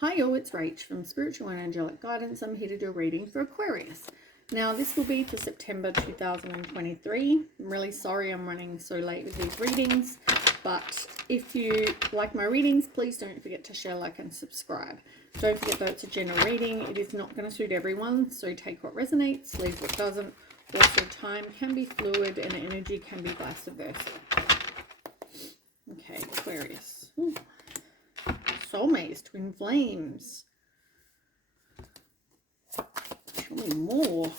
Hi all, it's Rach from Spiritual and Angelic Guidance. I'm here to do a reading for Aquarius. Now this will be for September 2023. I'm really sorry I'm running so late with these readings, but if you like my readings, please don't forget to share, like and subscribe. Don't forget that it's a general reading. It is not going to suit everyone, so take what resonates, leave what doesn't. Also, time can be fluid and energy can be vice versa. Okay, Aquarius. Ooh. Soulmates, twin flames. Show me more.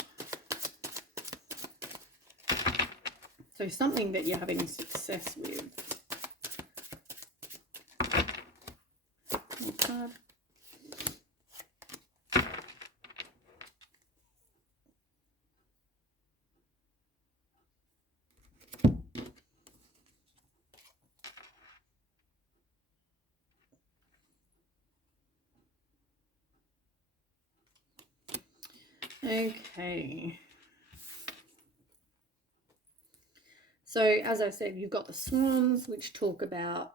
So something that you're having success with. Okay. So as I said, you've got the swans, which talk about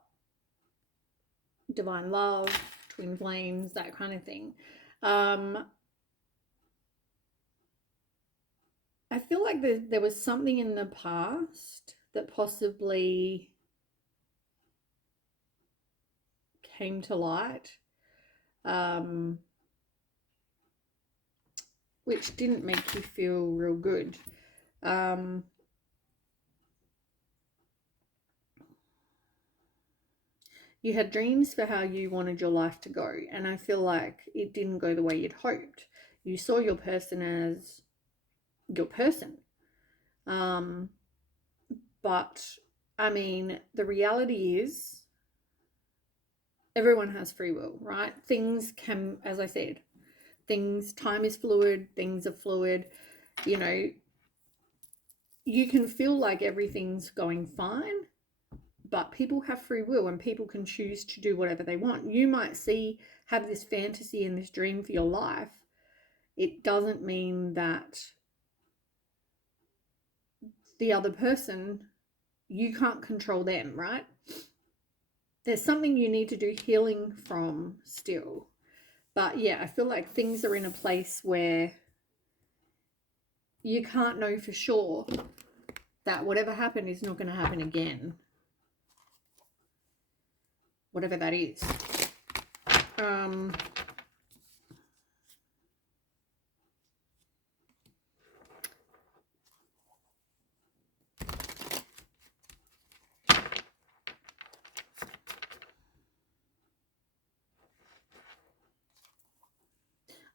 divine love, twin flames, that kind of thing. I feel like there was something in the past that possibly came to light, which didn't make you feel real good. You had dreams for how you wanted your life to go, and I feel like it didn't go the way you'd hoped. You saw your person as your person. But I mean, the reality is everyone has free will, right? Things can, as I said, time is fluid, things are fluid. You know, you can feel like everything's going fine, but people have free will and people can choose to do whatever they want. You might have this fantasy and this dream for your life. It doesn't mean that the other person, you can't control them, right? There's something you need to do healing from still. But yeah, I feel like things are in a place where you can't know for sure that whatever happened is not going to happen again. Whatever that is.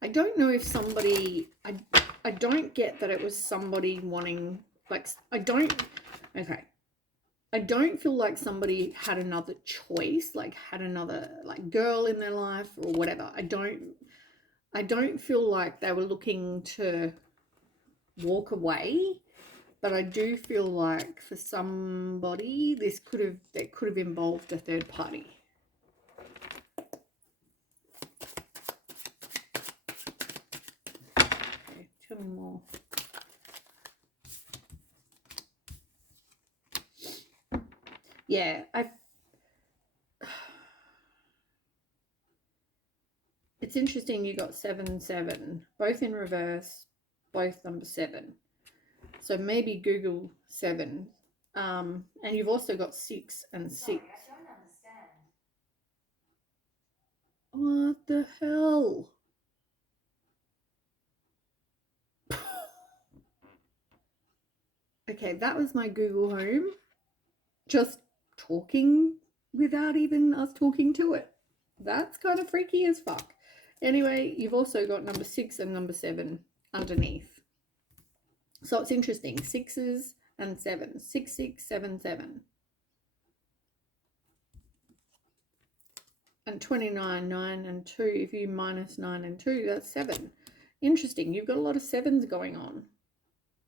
I don't know if somebody, I don't get that it was somebody wanting, like, I don't feel like somebody had another choice, like had another like girl in their life or whatever. I don't feel like they were looking to walk away, but I do feel like for somebody that could have involved a third party. Okay, tell me more. Yeah, it's interesting you got 7, 7, both in reverse, both number 7. So maybe Google 7. And you've also got 6 and 6. Sorry, I don't understand. What the hell? Okay, that was my Google Home. Just talking without even us talking to it. That's kind of freaky as fuck. Anyway, you've also got number 6 and number 7 underneath. So it's interesting. 6s and 7s. 6, 6, 7, 7. And 29, 9 and 2. If you minus 9 and 2, that's 7. Interesting. You've got a lot of 7s going on.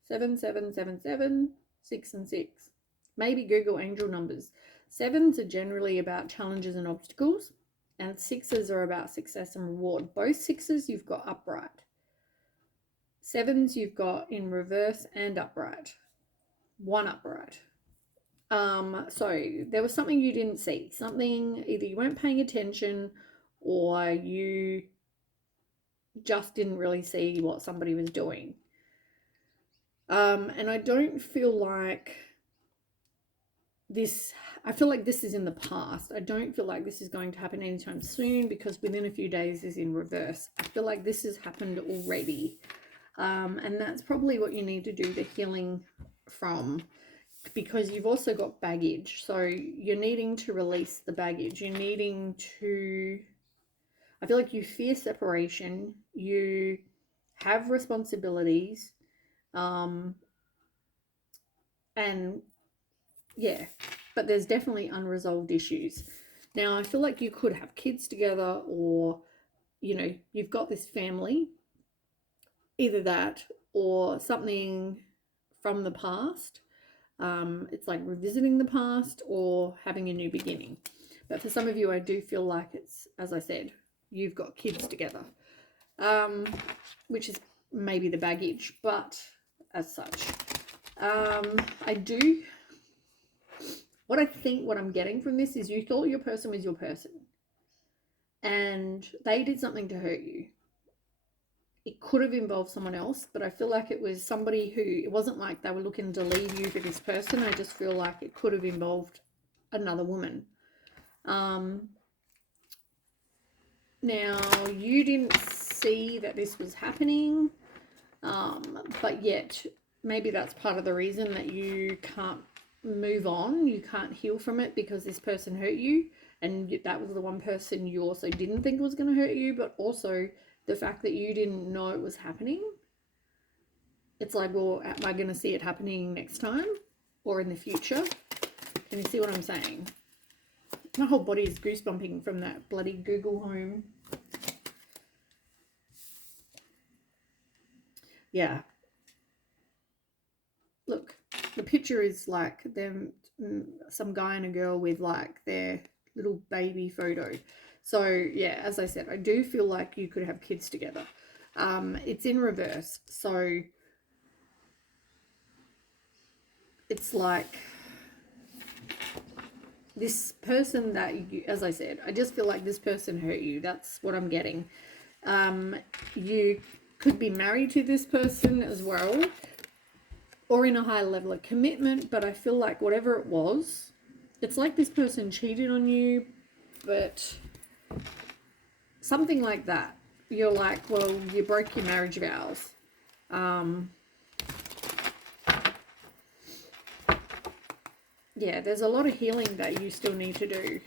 7, 7, 7, 7, 6 and 6. Maybe Google angel numbers. 7s are generally about challenges and obstacles, and 6s are about success and reward. Both 6s you've got upright. 7s you've got in reverse and upright. 1 upright. So there was something you didn't see. Something either you weren't paying attention or you just didn't really see what somebody was doing. And I don't feel like this, I feel like this is in the past. I don't feel like this is going to happen anytime soon, because within a few days is in reverse. I feel like this has happened already. And that's probably what you need to do the healing from, because you've also got baggage. So you're needing to release the baggage. You're needing to, I feel like you fear separation. You have responsibilities. And yeah, but there's definitely unresolved issues. Now, I feel like you could have kids together, or, you know, you've got this family, either that or something from the past. It's like revisiting the past or having a new beginning. But for some of you, I do feel like it's, as I said, you've got kids together, which is maybe the baggage, but as such. I do, what I think what I'm getting from this is you thought your person was your person and they did something to hurt you. It could have involved someone else, but I feel like it was somebody who, it wasn't like they were looking to leave you for this person. I just feel like it could have involved another woman. Now, you didn't see that this was happening, but yet maybe that's part of the reason that you can't move on, you can't heal from it, because this person hurt you, and that was the one person you also didn't think was going to hurt you, but also the fact that you didn't know it was happening. It's like, well, am I going to see it happening next time or in the future? Can you see what I'm saying? My whole body is goosebumping from that bloody Google Home. Yeah. Look, the picture is like them, some guy and a girl with like their little baby photo. So yeah, as I said, I do feel like you could have kids together. It's in reverse. So it's like this person that you, as I said, I just feel like this person hurt you. That's what I'm getting. You could be married to this person as well, or in a high level of commitment, but I feel like whatever it was, it's like this person cheated on you, but something like that. You're like, well, you broke your marriage vows. Yeah, there's a lot of healing that you still need to do.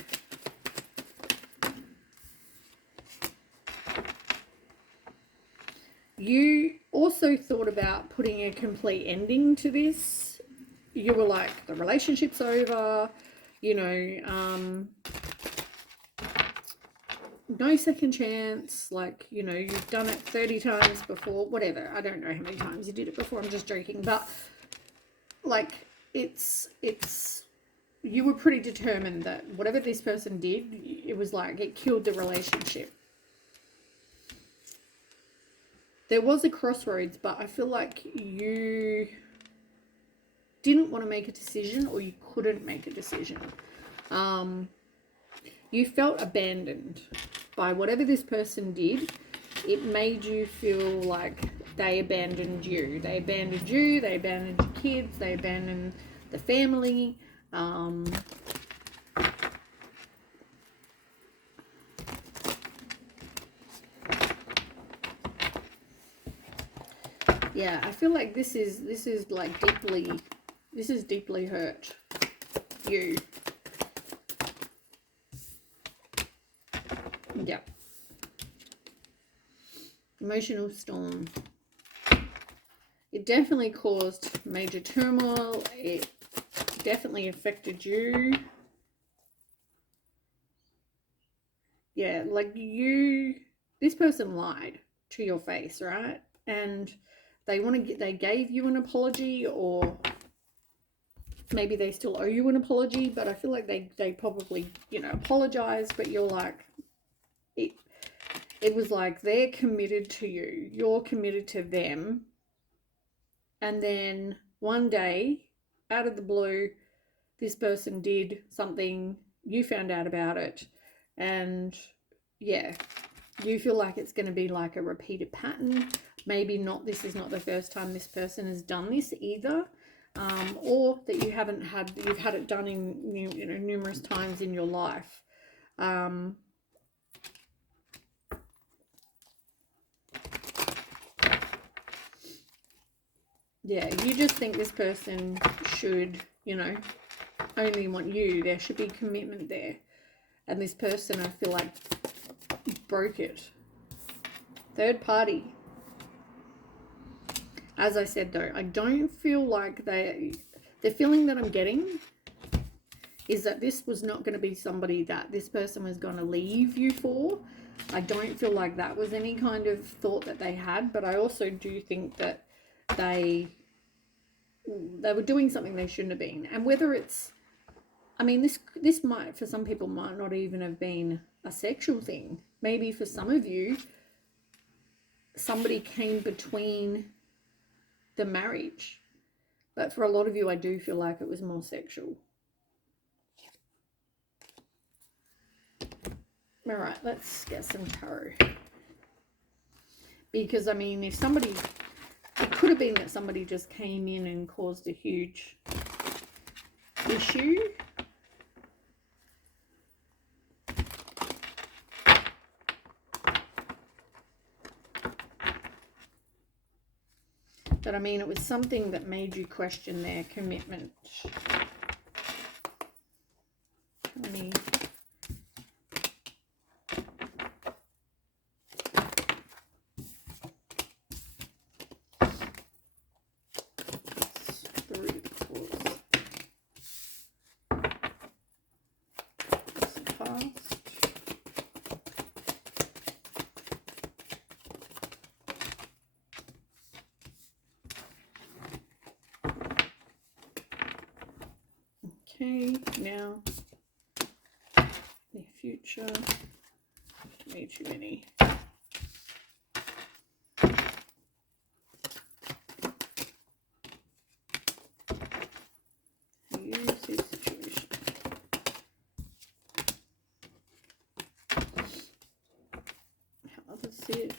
You also thought about putting a complete ending to this. You were like, the relationship's over, you know, no second chance, like, you know, you've done it 30 times before, whatever. I don't know how many times you did it before, I'm just joking, but like, it's you were pretty determined that whatever this person did, it was like it killed the relationship. There was a crossroads, but I feel like you didn't want to make a decision, or you couldn't make a decision. You felt abandoned by whatever this person did. It made you feel like they abandoned you. They abandoned you, they abandoned your kids, they abandoned the family. Yeah, I feel like this is like deeply hurt you. Yeah. Emotional storm. It definitely caused major turmoil. It definitely affected you. Yeah, like this person lied to your face, right? And they gave you an apology, or maybe they still owe you an apology, but I feel like they probably, you know, apologized, but you're like, it was like they're committed to you, you're committed to them, and then one day, out of the blue, this person did something, you found out about it, and yeah, you feel like it's going to be like a repeated pattern. Maybe not, this is not the first time this person has done this either. Or that you've had it done in, you know, numerous times in your life. Yeah, you just think this person should, you know, only want you. There should be commitment there. And this person, I feel like, broke it. Third party. As I said though, I don't feel like the feeling that I'm getting is that this was not going to be somebody that this person was going to leave you for. I don't feel like that was any kind of thought that they had, but I also do think that they were doing something they shouldn't have been. And whether it's, I mean, this might, for some people, might not even have been a sexual thing. Maybe for some of you, somebody came between the marriage. But for a lot of you, I do feel like it was more sexual. All right, let's get some tarot. Because, I mean, if somebody, it could have been that somebody just came in and caused a huge issue. But, I mean, it was something that made you question their commitment. Let me... Okay, now the future. Way too many. Use this situation. How others see it.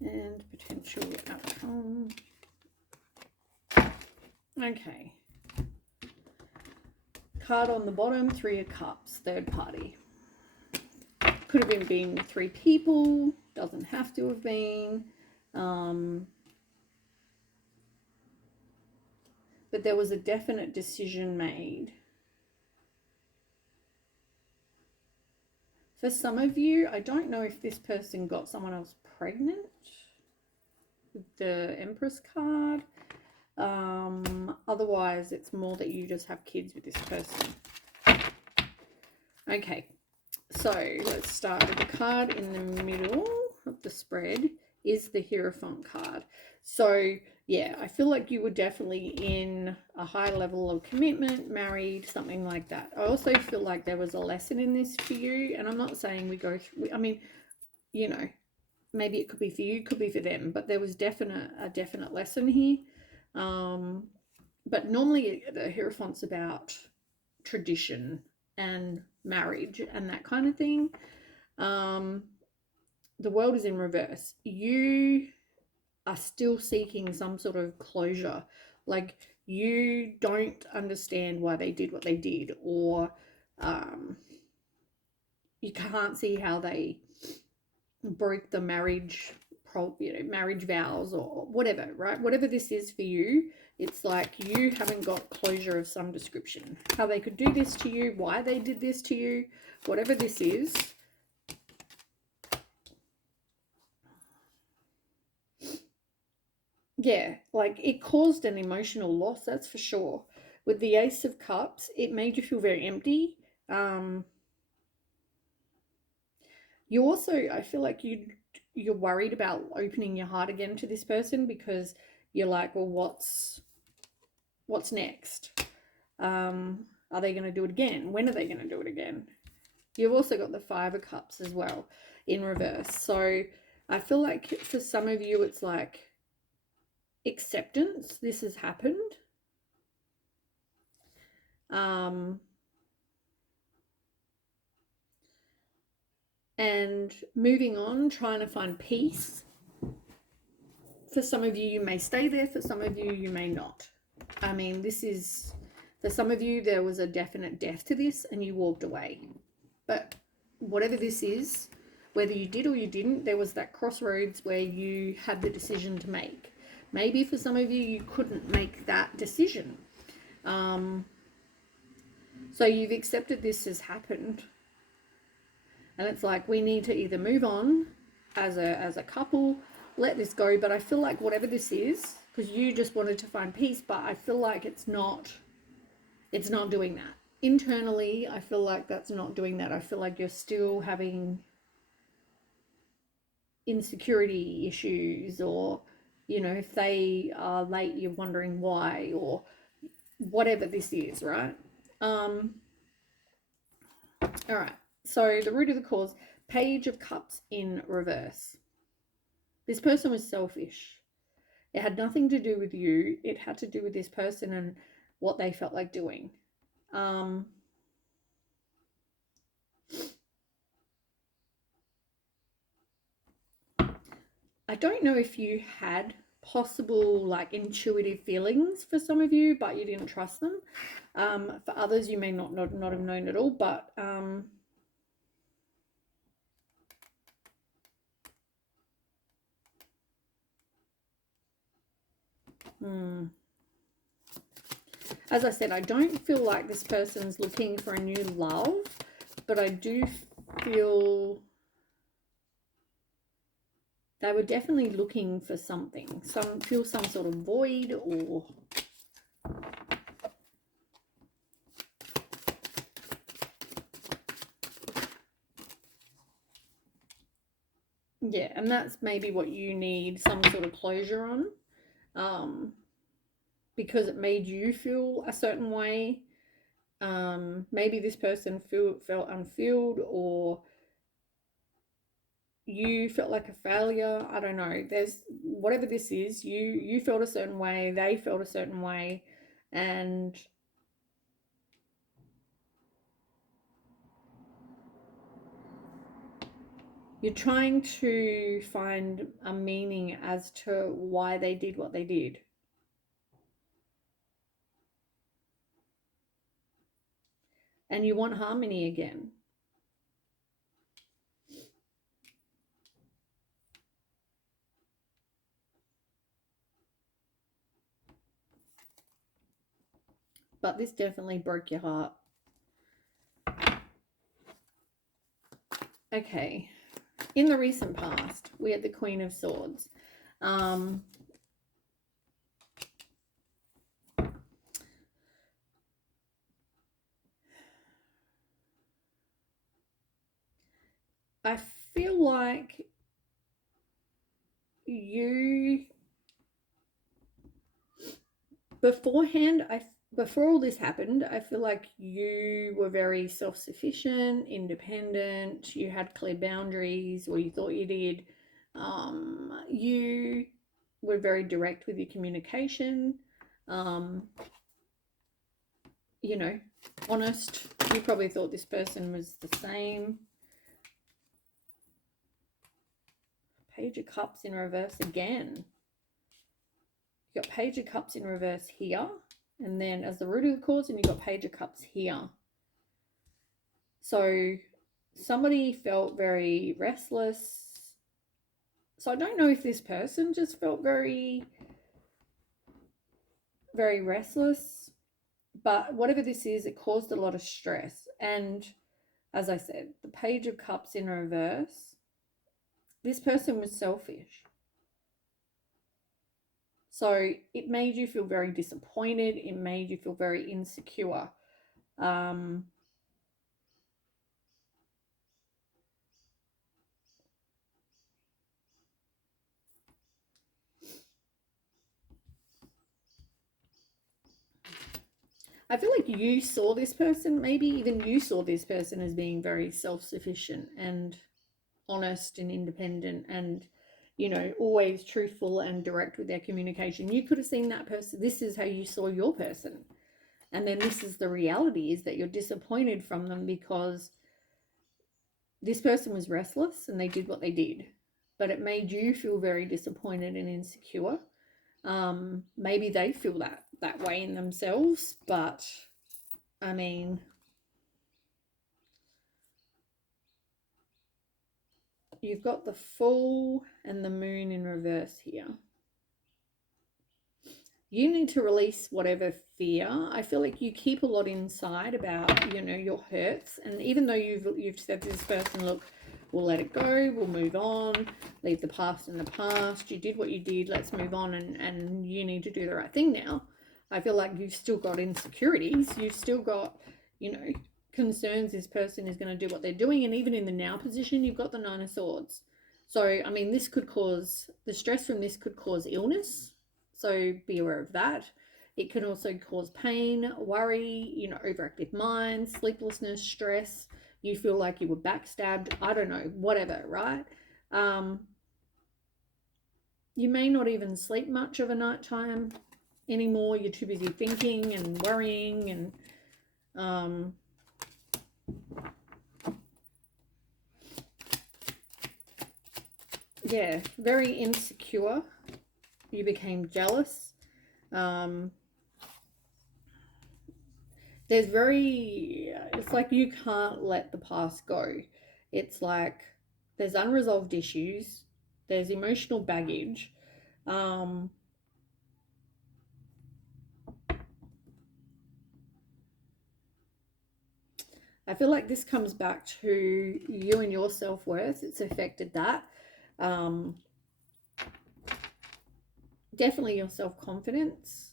And potential outcome. Okay. Card on the bottom, 3 of Cups, third party. Could have been 3 people, doesn't have to have been. But there was a definite decision made. For some of you, I don't know if this person got someone else pregnant. The Empress card. Otherwise, it's more that you just have kids with this person. Okay, so let's start with the card in the middle of the spread is the Hierophant card. So yeah, I feel like you were definitely in a high level of commitment, married, something like that. I also feel like there was a lesson in this for you, and I'm not saying we go through, I mean, you know, maybe it could be for you, could be for them, but there was a definite lesson here. But normally the Hierophant's about tradition and marriage and that kind of thing. The world is in reverse. You are still seeking some sort of closure. Like, you don't understand why they did what they did, or you can't see how they broke the marriage, marriage vows or whatever, right? Whatever this is for you, it's like you haven't got closure of some description. How they could do this to you, why they did this to you, whatever this is. Yeah, like it caused an emotional loss, that's for sure. With the Ace of Cups, it made you feel very empty. You also, I feel like you're worried about opening your heart again to this person because you're like, well, what's next? Are they going to do it again? When are they going to do it again? You've also got the Five of Cups as well in reverse. So I feel like for some of you, it's like acceptance. This has happened. And moving on, trying to find peace. For some of you, you may stay there. For some of you, you may not. I mean, this is, for some of you, there was a definite death to this and you walked away. But whatever this is, whether you did or you didn't, there was that crossroads where you had the decision to make. Maybe for some of you, you couldn't make that decision. So you've accepted this has happened. And it's like, we need to either move on as a couple, let this go. But I feel like whatever this is, because you just wanted to find peace, but I feel like it's not doing that. Internally, I feel like that's not doing that. I feel like you're still having insecurity issues, or, you know, if they are late, you're wondering why, or whatever this is, right? All right. So the root of the cause, Page of Cups in reverse. This person was selfish. It had nothing to do with you. It had to do with this person and what they felt like doing. I don't know if you had possible like intuitive feelings for some of you, but you didn't trust them. For others, you may not have known at all, but as I said, I don't feel like this person's looking for a new love, but I do feel they were definitely looking for something. Feel some sort of void, or yeah, and that's maybe what you need some sort of closure on, because it made you feel a certain way. Maybe this person felt unfilled, or you felt like a failure. I don't know. There's whatever this is, you felt a certain way, they felt a certain way, and you're trying to find a meaning as to why they did what they did. And you want harmony again. But this definitely broke your heart. Okay. In the recent past, we had the Queen of Swords. I feel like you beforehand, before all this happened, I feel like you were very self-sufficient, independent, you had clear boundaries, or you thought you did. You were very direct with your communication, you know, honest. You probably thought this person was the same. Page of Cups in reverse again. You've got Page of Cups in reverse here, and then as the root of the cause, and you've got Page of Cups here. So somebody felt very restless. So I don't know if this person just felt very, very restless, but whatever this is, it caused a lot of stress. And as I said, the Page of Cups in reverse, this person was selfish. So it made you feel very disappointed. It made you feel very insecure. I feel like you saw this person, maybe even you saw this person as being very self-sufficient and honest and independent and, you know, always truthful and direct with their communication. You could have seen that person. This is how you saw your person. And then this is the reality, is that you're disappointed from them because this person was restless and they did what they did. But it made you feel very disappointed and insecure. Maybe they feel that way in themselves, but I mean, you've got the Fool and the Moon in reverse here. You need to release whatever fear. I feel like you keep a lot inside about, you know, your hurts. And even though you've said to this person, look, we'll let it go, we'll move on, leave the past in the past. You did what you did, let's move on, and you need to do the right thing now. I feel like you've still got insecurities. You've still got, you know, concerns this person is going to do what they're doing. And even in the now position, you've got the Nine of Swords. So, I mean, this could cause, the stress from this could cause illness. So be aware of that. It can also cause pain, worry, you know, overactive mind, sleeplessness, stress. You feel like you were backstabbed. I don't know, whatever, right? You may not even sleep much of a nighttime anymore. You're too busy thinking and worrying and yeah, very insecure. You became jealous. There's it's like you can't let the past go. It's like there's unresolved issues, there's emotional baggage. I feel like this comes back to you and your self-worth. It's affected that. Definitely your self-confidence.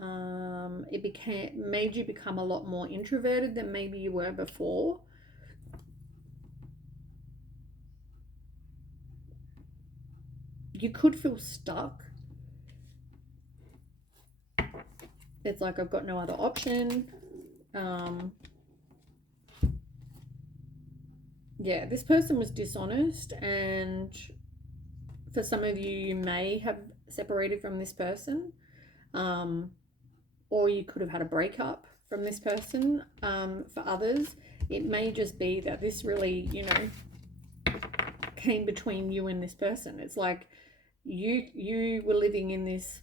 It made you become a lot more introverted than maybe you were before. You could feel stuck. It's like, I've got no other option. Yeah, this person was dishonest, and for some of you, you may have separated from this person, or you could have had a breakup from this person. For others, it may just be that this really, you know, came between you and this person. It's like you were living in this,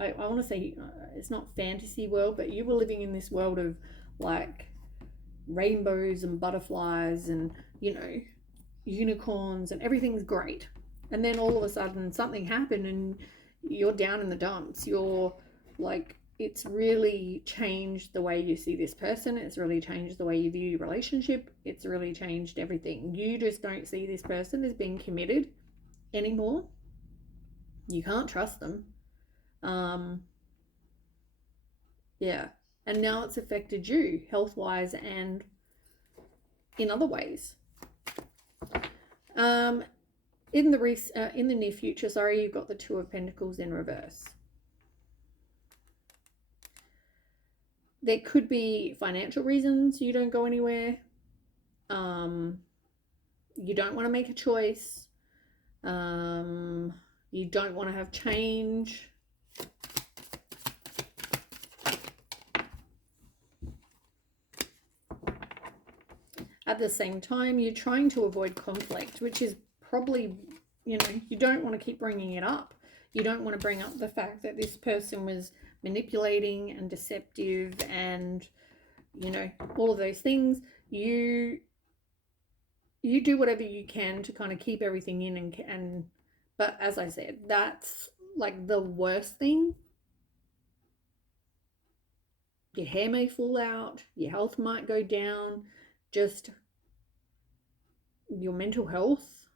I want to say, it's not fantasy world, but you were living in this world of like rainbows and butterflies and, you know, unicorns, and everything's great. And then all of a sudden something happened and you're down in the dumps. You're like, it's really changed the way you see this person. It's really changed the way you view your relationship. It's really changed everything. You just don't see this person as being committed anymore. You can't trust them. Yeah. And now it's affected you health-wise and in other ways. In the near future, sorry, you've got the Two of Pentacles in reverse. There could be financial reasons you don't go anywhere. You don't want to make a choice. You don't want to have change. At the same time, you're trying to avoid conflict, which is probably, you know, you don't want to keep bringing it up. You don't want to bring up the fact that this person was manipulating and deceptive and, you know, all of those things. You do whatever you can to kind of keep everything in, but as I said, that's like the worst thing. Your hair may fall out, your health might go down, just your mental health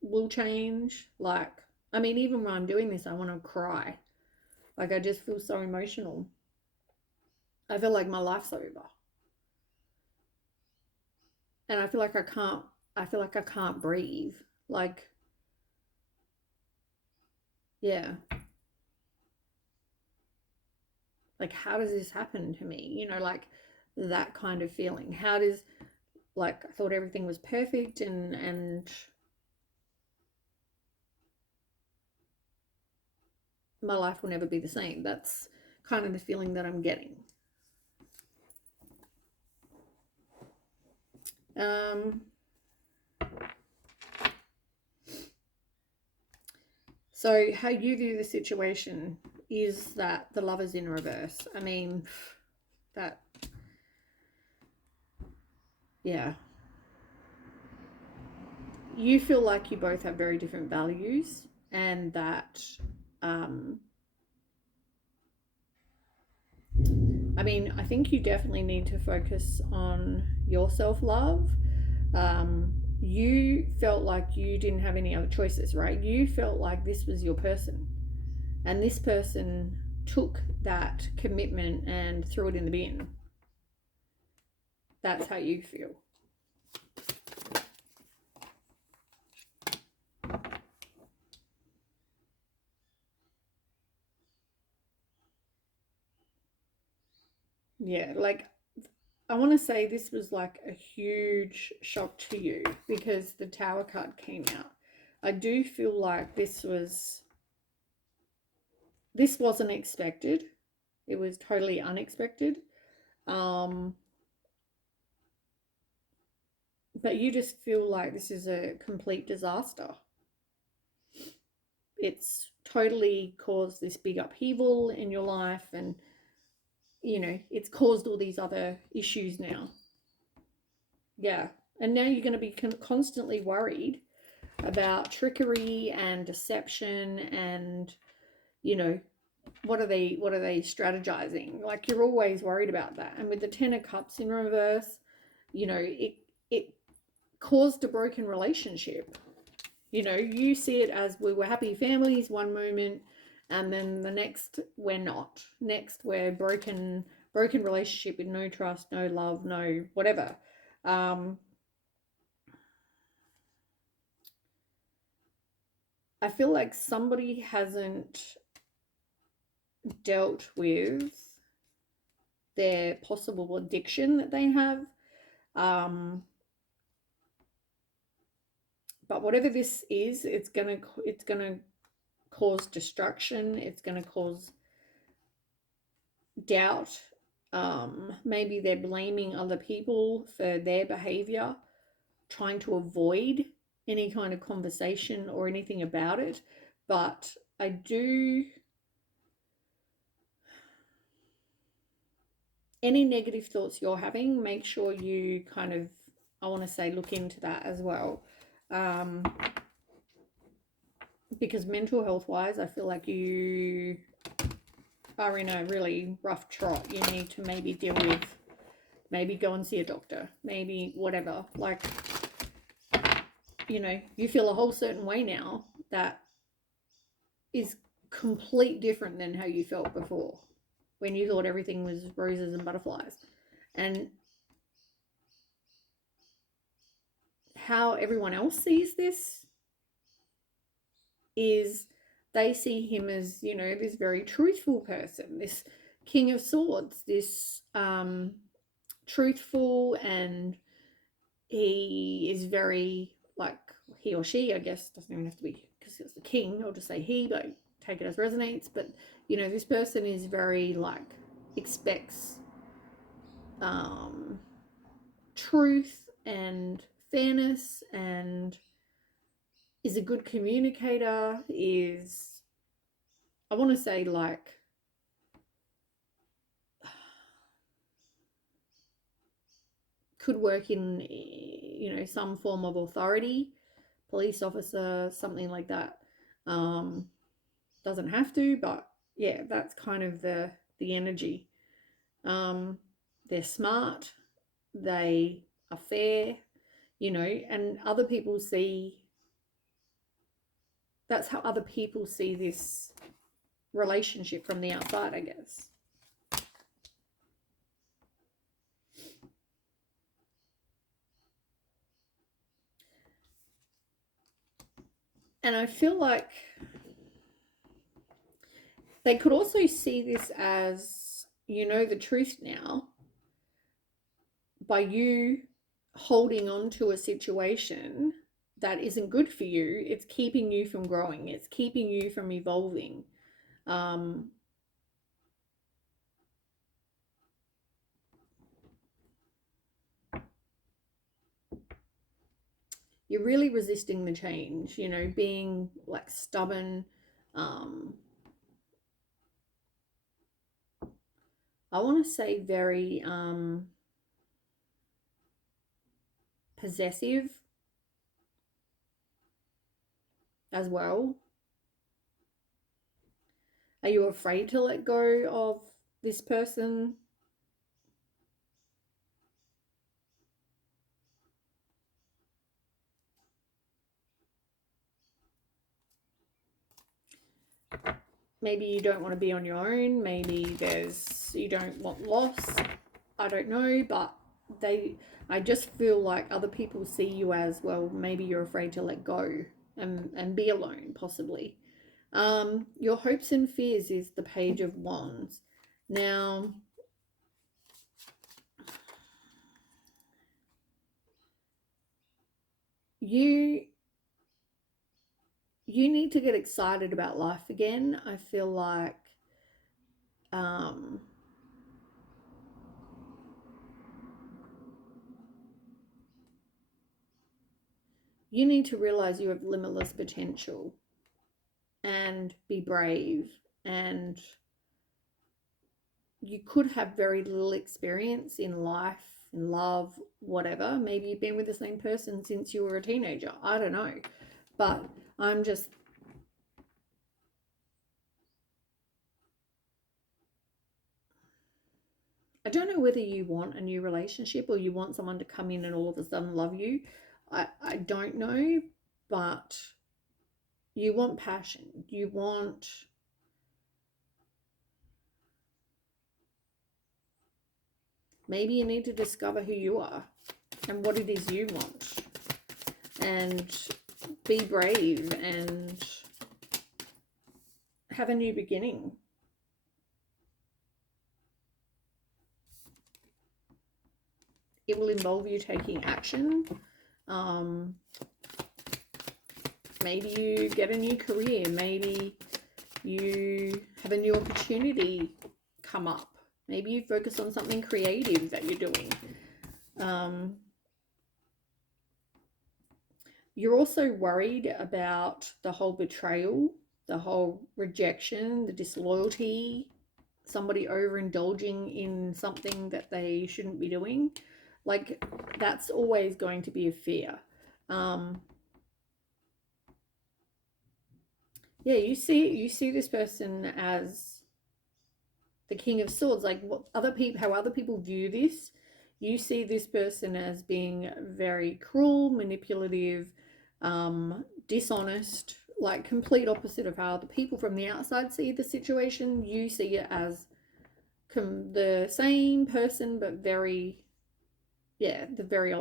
will change. Like, I mean, even when I'm doing this, I want to cry. Like, I just feel so emotional. I feel like my life's over. And I feel like I can't breathe. Like, yeah. like, how does this happen to me? You know, like that kind of feeling. How does, like, I thought everything was perfect, and my life will never be the same. That's kind of the feeling that I'm getting. So how you view the situation is that the Lover's in reverse. I mean, that, yeah. You feel like you both have very different values, and that, I mean, I think you definitely need to focus on your self-love. You felt like you didn't have any other choices, right? You felt like this was your person, and this person took that commitment and threw it in the bin. That's how you feel. Yeah, like, I want to say this was like a huge shock to you because the Tower card came out. I do feel like this wasn't expected. It was totally unexpected. But you just feel like this is a complete disaster. It's totally caused this big upheaval in your life, and you know, it's caused all these other issues now. Yeah. And now you're going to be constantly worried about trickery and deception, and you know, what are they strategizing? Like, you're always worried about that. And with the 10 of Cups in reverse, you know, it caused a broken relationship. You know, you see it as we were happy families one moment, and then the next we're not. Next we're broken relationship with no trust, no love, no whatever. I feel like somebody hasn't dealt with their possible addiction that they have. But whatever this is, it's gonna cause destruction. It's gonna cause doubt. Maybe they're blaming other people for their behavior, trying to avoid any kind of conversation or anything about it. But I do, any negative thoughts you're having, make sure you kind of, I want to say, look into that as well. Because mental health wise, I feel like you are in a really rough trot. You need to maybe deal with, maybe go and see a doctor, maybe whatever. Like, you know, you feel a whole certain way now that is complete different than how you felt before, when you thought everything was roses and butterflies. And how everyone else sees this is they see him as, you know, this very truthful person, this King of Swords, this truthful, and he is very, like, he or she, I guess, doesn't even have to be because it's the king, I'll just say he, but take it as resonates. But you know, this person is very, like, expects truth and fairness, and is a good communicator, is, I want to say, like, could work in, you know, some form of authority, police officer, something like that. Doesn't have to, but yeah, that's kind of the energy. They're smart, they are fair, you know, and other people see, that's how other people see this relationship from the outside, I guess. And I feel like they could also see this as you know the truth now. By you holding on to a situation that isn't good for you, it's keeping you from growing, it's keeping you from evolving. um, you're really resisting the change, you know, being like stubborn. um, I want to say very possessive as well. Are you afraid to let go of this person? Maybe you don't want to be on your own. Maybe you don't want loss. I don't know, but I just feel like other people see you as, well, maybe you're afraid to let go and be alone, possibly. Your hopes and fears is the Page of Wands. Now, you need to get excited about life again. I feel like um, you need to realize you have limitless potential and be brave. And you could have very little experience in life, in love, whatever. Maybe you've been with the same person since you were a teenager. I don't know. But I'm just, I don't know whether you want a new relationship or you want someone to come in and all of a sudden love you. I don't know, but you want passion. You want, maybe you need to discover who you are and what it is you want, and be brave and have a new beginning. It will involve you taking action. Um, maybe you get a new career. Maybe you have a new opportunity come up. Maybe you focus on something creative that you're doing. You're also worried about the whole betrayal, the whole rejection, the disloyalty, somebody overindulging in something that they shouldn't be doing. Like, that's always going to be a fear. Yeah, you see this person as the King of Swords. Like, what other people, how other people view this, you see this person as being very cruel, manipulative, dishonest, like complete opposite of how the people from the outside see the situation. You see it as the same person, but very, yeah, the very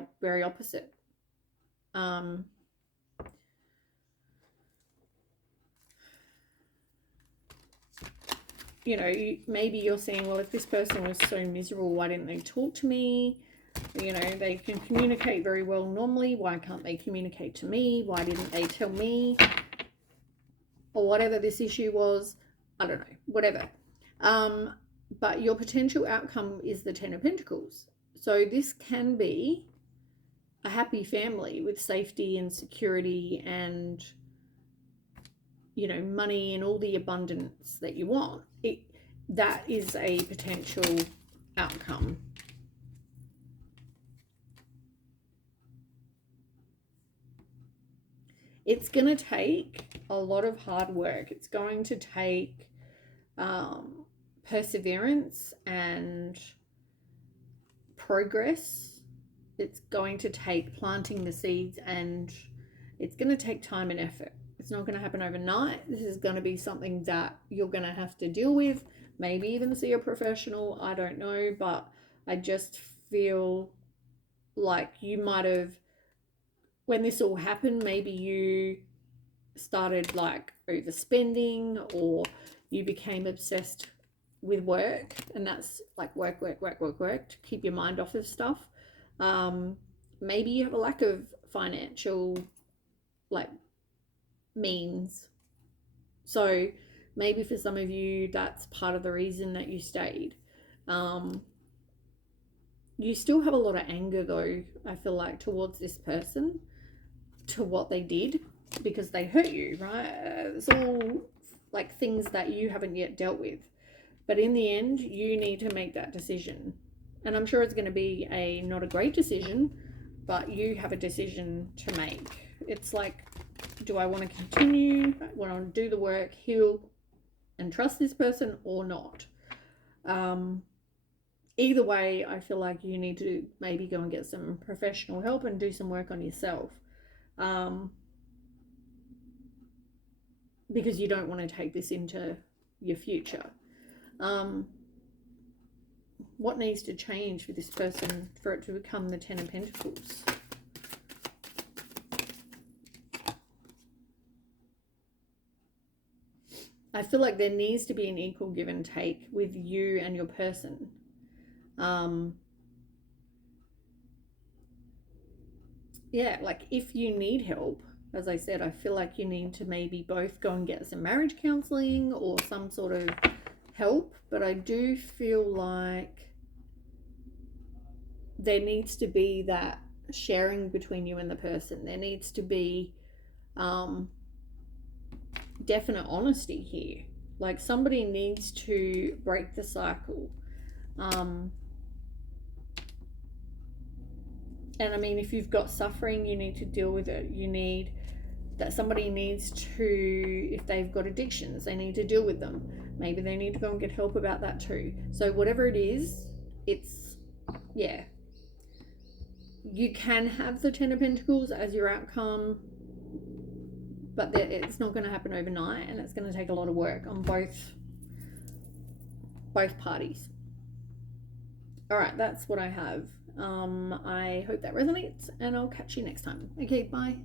opposite. You know, maybe you're saying, well, if this person was so miserable, why didn't they talk to me? You know, they can communicate very well normally. Why can't they communicate to me? Why didn't they tell me? Or whatever this issue was. I don't know, whatever. But your potential outcome is the Ten of Pentacles. So this can be a happy family with safety and security and, you know, money and all the abundance that you want. That is a potential outcome. It's going to take a lot of hard work. It's going to take perseverance and progress. It's going to take planting the seeds, and it's going to take time and effort. It's not going to happen overnight. This is going to be something that you're going to have to deal with, maybe even see a professional. I don't know, but I just feel like you might have, when this all happened, maybe you started like overspending, or you became obsessed with work, and that's like work to keep your mind off of stuff. Maybe you have a lack of financial like means, so maybe for some of you that's part of the reason that you stayed. You still have a lot of anger though, I feel like, towards this person, to what they did, because they hurt you, right? It's all like things that you haven't yet dealt with. But in the end, you need to make that decision. And I'm sure it's going to be not a great decision, but you have a decision to make. It's like, do I want to continue? Want to do the work, heal, and trust this person or not? Either way, I feel like you need to maybe go and get some professional help and do some work on yourself. Because you don't want to take this into your future. What needs to change for this person for it to become the Ten of Pentacles? I feel like there needs to be an equal give and take with you and your person. Yeah, like if you need help, as I said, I feel like you need to maybe both go and get some marriage counseling or some sort of help. But I do feel like there needs to be that sharing between you and the person. There needs to be definite honesty here. Like somebody needs to break the cycle. And I mean, if you've got suffering, you need to deal with it. You need that somebody needs to, if they've got addictions, they need to deal with them. Maybe they need to go and get help about that too. So whatever it is, it's, yeah. You can have the Ten of Pentacles as your outcome, but it's not going to happen overnight, and it's going to take a lot of work on both parties. All right, that's what I have. I hope that resonates, and I'll catch you next time. Okay, bye.